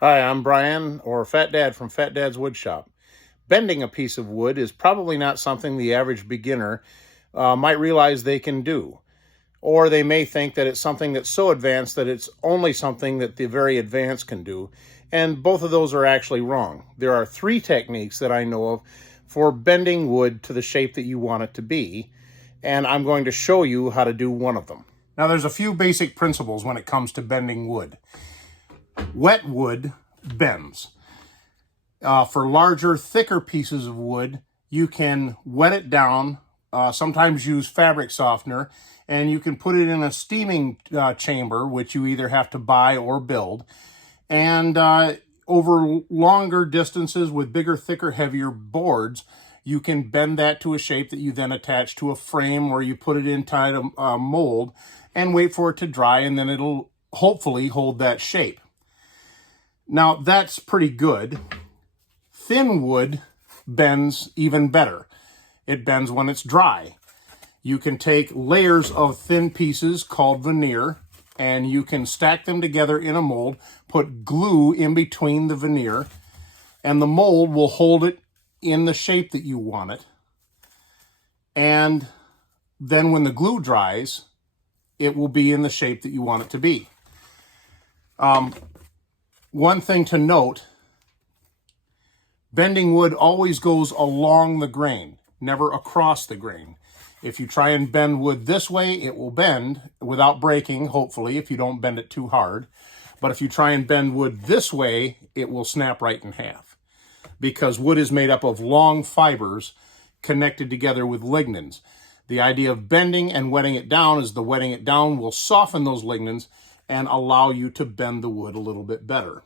Hi, I'm Brian, or Fat Dad from Fat Dad's Wood Shop. Bending a piece of wood is probably not something the average beginner might realize they can do. Or they may think that it's something that's so advanced that it's only something that the very advanced can do. And both of those are actually wrong. There are 3 techniques that I know of for bending wood to the shape that you want it to be. And I'm going to show you how to do one of them. Now, there's a few basic principles when it comes to bending wood. Wet wood bends. For larger, thicker pieces of wood, you can wet it down, sometimes use fabric softener, and you can put it in a steaming chamber, which you either have to buy or build. And over longer distances with bigger, thicker, heavier boards, you can bend that to a shape that you then attach to a frame where you put it inside a mold and wait for it to dry, and then it'll hopefully hold that shape. Now, that's pretty good. Thin wood bends even better. It bends when it's dry. You can take layers of thin pieces called veneer, and you can stack them together in a mold, put glue in between the veneer, and the mold will hold it in the shape that you want it. And then when the glue dries, it will be in the shape that you want it to be. One thing to note, bending wood always goes along the grain, never across the grain. If you try and bend wood this way, it will bend without breaking, hopefully, if you don't bend it too hard. But if you try and bend wood this way, it will snap right in half, because wood is made up of long fibers connected together with lignins. The idea of bending and wetting it down is the wetting it down will soften those lignins and allow you to bend the wood a little bit better.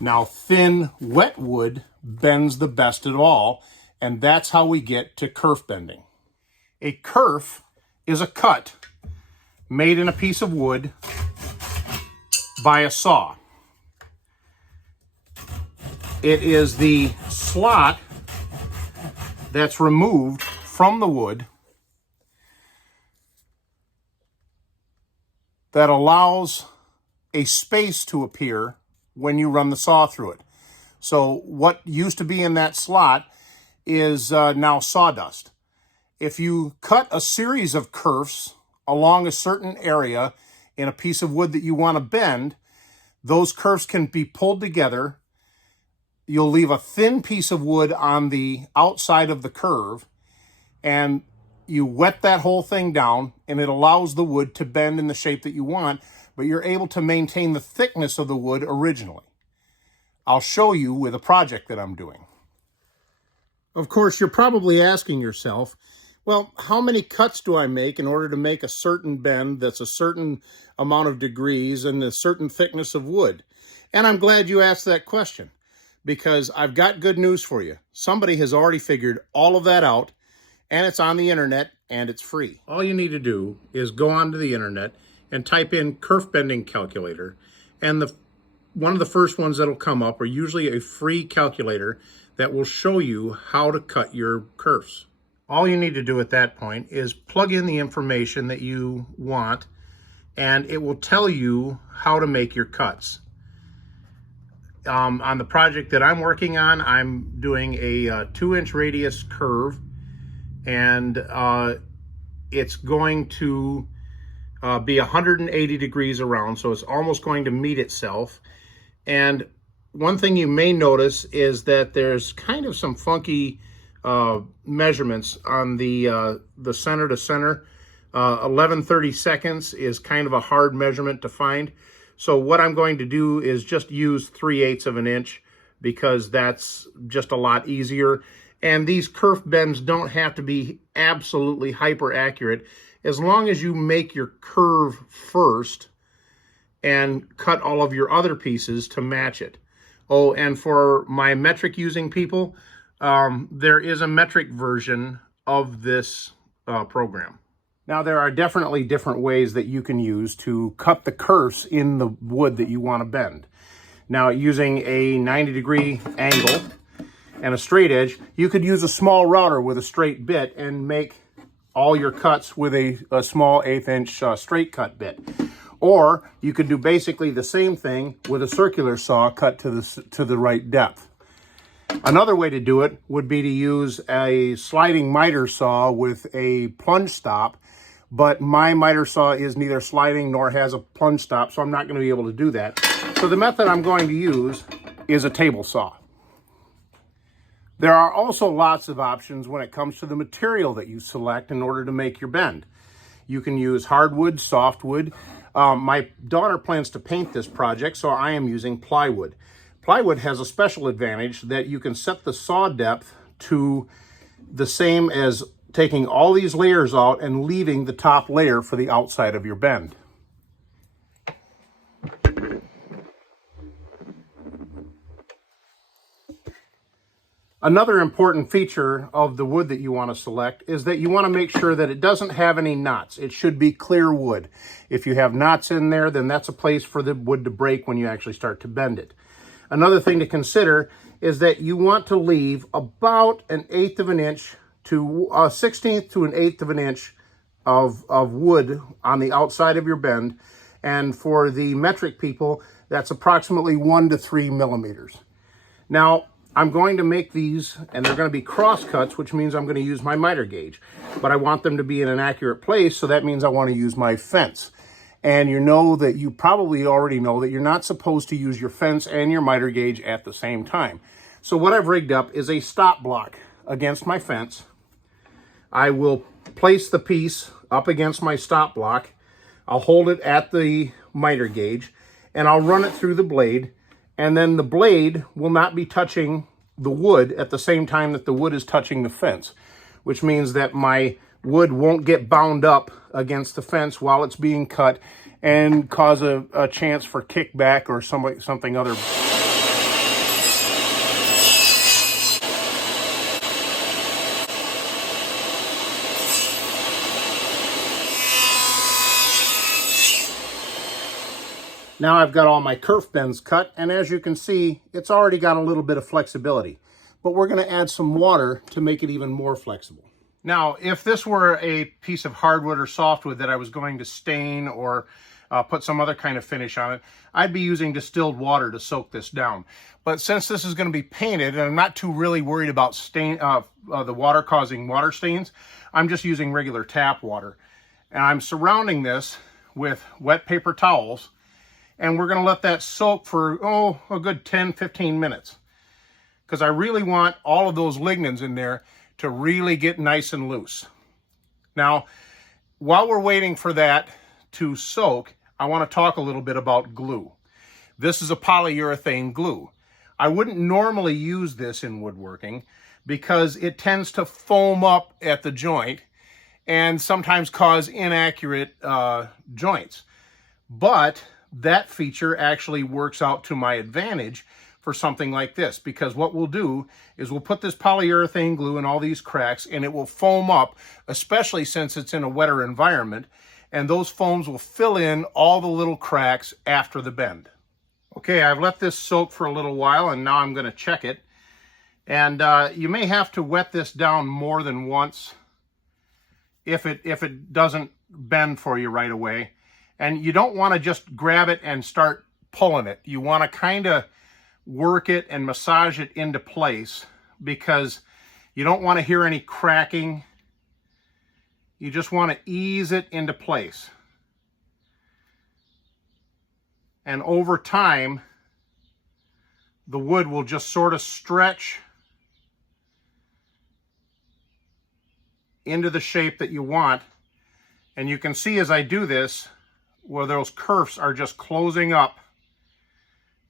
Now, thin, wet wood bends the best of all, and that's how we get to kerf bending. A kerf is a cut made in a piece of wood by a saw. It is the slot that's removed from the wood that allows a space to appear when you run the saw through it. So what used to be in that slot is now sawdust. If you cut a series of kerfs along a certain area in a piece of wood that you want to bend, those kerfs can be pulled together. You'll leave a thin piece of wood on the outside of the curve, and you wet that whole thing down, and it allows the wood to bend in the shape that you want, but you're able to maintain the thickness of the wood originally. I'll show you with a project that I'm doing. Of course, you're probably asking yourself, well, how many cuts do I make in order to make a certain bend that's a certain amount of degrees and a certain thickness of wood? And I'm glad you asked that question, because I've got good news for you. Somebody has already figured all of that out, and it's on the internet, and it's free. All you need to do is go onto the internet and type in kerf bending calculator, and one of the first ones that'll come up are usually a free calculator that will show you how to cut your kerfs. All you need to do at that point is plug in the information that you want, and it will tell you how to make your cuts. On the project that I'm working on, I'm doing a 2-inch radius curve, and it's going to be 180 degrees around, so it's almost going to meet itself. And one thing you may notice is that there's kind of some funky measurements on the center to center. 11/30 seconds is kind of a hard measurement to find. So what I'm going to do is just use 3/8 of an inch, because that's just a lot easier. And these kerf bends don't have to be absolutely hyper accurate, as long as you make your curve first and cut all of your other pieces to match it. Oh, and for my metric using people, there is a metric version of this program. Now, there are definitely different ways that you can use to cut the kerfs in the wood that you want to bend. Now, using a 90-degree angle and a straight edge, you could use a small router with a straight bit and make all your cuts with a small 1/8 inch straight cut bit. Or you could do basically the same thing with a circular saw cut to the right depth. Another way to do it would be to use a sliding miter saw with a plunge stop, but my miter saw is neither sliding nor has a plunge stop, so I'm not going to be able to do that. So the method I'm going to use is a table saw. There are also lots of options when it comes to the material that you select in order to make your bend. You can use hardwood, softwood. My daughter plans to paint this project, so I am using plywood. Plywood has a special advantage that you can set the saw depth to the same as taking all these layers out and leaving the top layer for the outside of your bend. Another important feature of the wood that you want to select is that you want to make sure that it doesn't have any knots. It should be clear wood. If you have knots in there, then that's a place for the wood to break when you actually start to bend it. Another thing to consider is that you want to leave about 1/8 of an inch to a 1/16 to 1/8 of an inch of wood on the outside of your bend. And for the metric people, that's approximately 1 to 3 millimeters. Now, I'm going to make these, and they're going to be cross cuts, which means I'm going to use my miter gauge. But I want them to be in an accurate place, so that means I want to use my fence. And you probably already know that you're not supposed to use your fence and your miter gauge at the same time. So what I've rigged up is a stop block against my fence. I will place the piece up against my stop block. I'll hold it at the miter gauge, and I'll run it through the blade. And then the blade will not be touching the wood at the same time that the wood is touching the fence, which means that my wood won't get bound up against the fence while it's being cut and cause a chance for kickback or something other. Now I've got all my kerf bends cut, and as you can see, it's already got a little bit of flexibility. But we're going to add some water to make it even more flexible. Now, if this were a piece of hardwood or softwood that I was going to stain or put some other kind of finish on it, I'd be using distilled water to soak this down. But since this is going to be painted, and I'm not too really worried about the water causing water stains, I'm just using regular tap water. And I'm surrounding this with wet paper towels, and we're going to let that soak for, a good 10-15 minutes. Because I really want all of those lignins in there to really get nice and loose. Now, while we're waiting for that to soak, I want to talk a little bit about glue. This is a polyurethane glue. I wouldn't normally use this in woodworking because it tends to foam up at the joint and sometimes cause inaccurate joints. But that feature actually works out to my advantage for something like this, because what we'll do is we'll put this polyurethane glue in all these cracks and it will foam up, especially since it's in a wetter environment, and those foams will fill in all the little cracks after the bend. Okay, I've let this soak for a little while, and now I'm going to check it. And you may have to wet this down more than once if it doesn't bend for you right away. And you don't want to just grab it and start pulling it. You want to kind of work it and massage it into place, because you don't want to hear any cracking. You just want to ease it into place. And over time, the wood will just sort of stretch into the shape that you want. And you can see as I do this, where those kerfs are just closing up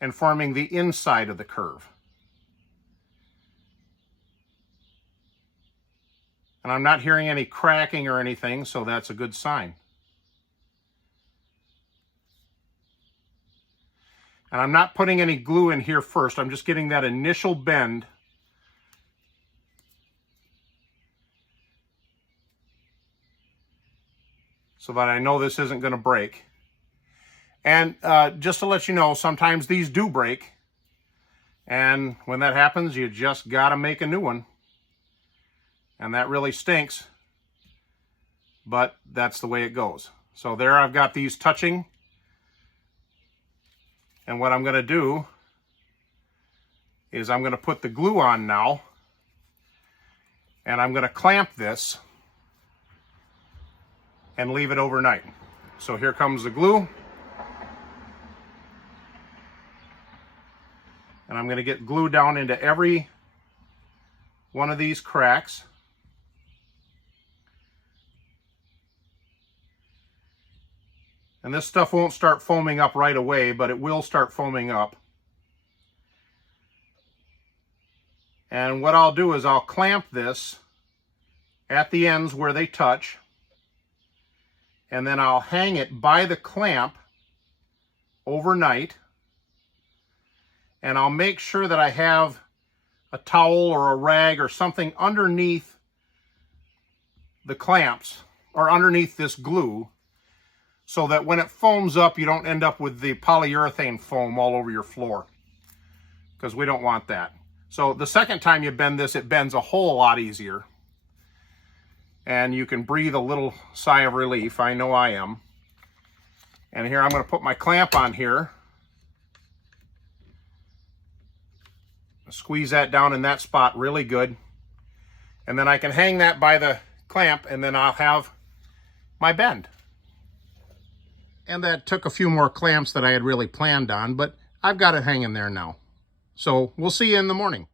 and forming the inside of the curve. And I'm not hearing any cracking or anything, so that's a good sign. And I'm not putting any glue in here first. I'm just getting that initial bend so that I know this isn't going to break. And just to let you know, sometimes these do break. And when that happens, you just got to make a new one. And that really stinks. But that's the way it goes. So there I've got these touching. And what I'm going to do is I'm going to put the glue on now, and I'm going to clamp this and leave it overnight. So here comes the glue. And I'm going to get glue down into every one of these cracks. And this stuff won't start foaming up right away, but it will start foaming up. And what I'll do is I'll clamp this at the ends where they touch, and then I'll hang it by the clamp overnight, and I'll make sure that I have a towel or a rag or something underneath the clamps or underneath this glue, so that when it foams up, you don't end up with the polyurethane foam all over your floor, because we don't want that. So the second time you bend this, it bends a whole lot easier. And you can breathe a little sigh of relief. I know I am. And here I'm going to put my clamp on here. Squeeze that down in that spot really good. And then I can hang that by the clamp, and then I'll have my bend. And that took a few more clamps that I had really planned on, but I've got it hanging there now. So we'll see you in the morning.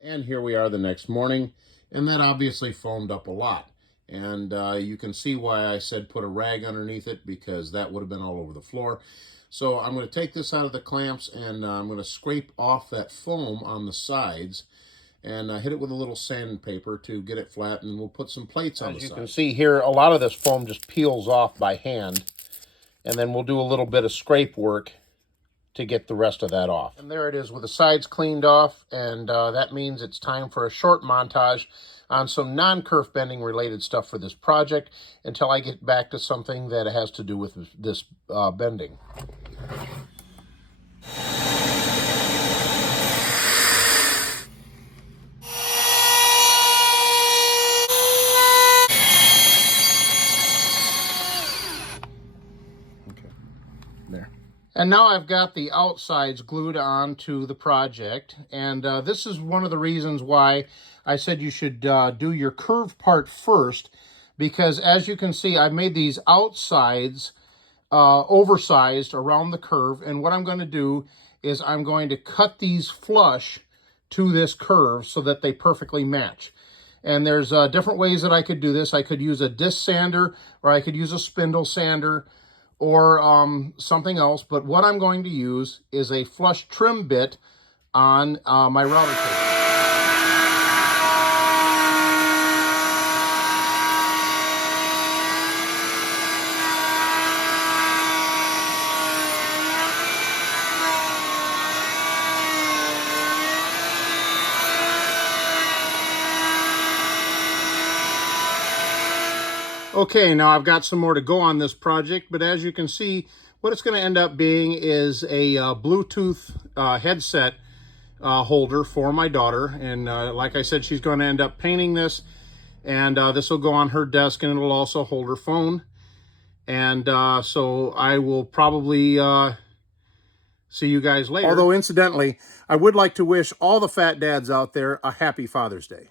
And here we are the next morning, and that obviously foamed up a lot. And you can see why I said put a rag underneath it, because that would have been all over the floor. So I'm going to take this out of the clamps, and I'm going to scrape off that foam on the sides, and hit it with a little sandpaper to get it flat, and we'll put some plates on the side. As you can see here, a lot of this foam just peels off by hand, and then we'll do a little bit of scrape work to get the rest of that off. And there it is with the sides cleaned off, and that means it's time for a short montage on some non-kerf bending related stuff for this project until I get back to something that has to do with this bending. There. And now I've got the outsides glued on to the project, and this is one of the reasons why I said you should do your curved part first, because as you can see, I've made these outsides oversized around the curve, and what I'm going to do is I'm going to cut these flush to this curve so that they perfectly match. And there's different ways that I could do this. I could use a disc sander, or I could use a spindle sander, or something else, but what I'm going to use is a flush trim bit on my router table. Okay, now I've got some more to go on this project, but as you can see, what it's going to end up being is a Bluetooth headset holder for my daughter. And like I said, she's going to end up painting this, and this will go on her desk, and it'll also hold her phone. And so I will probably see you guys later. Although incidentally, I would like to wish all the fat dads out there a happy Father's Day.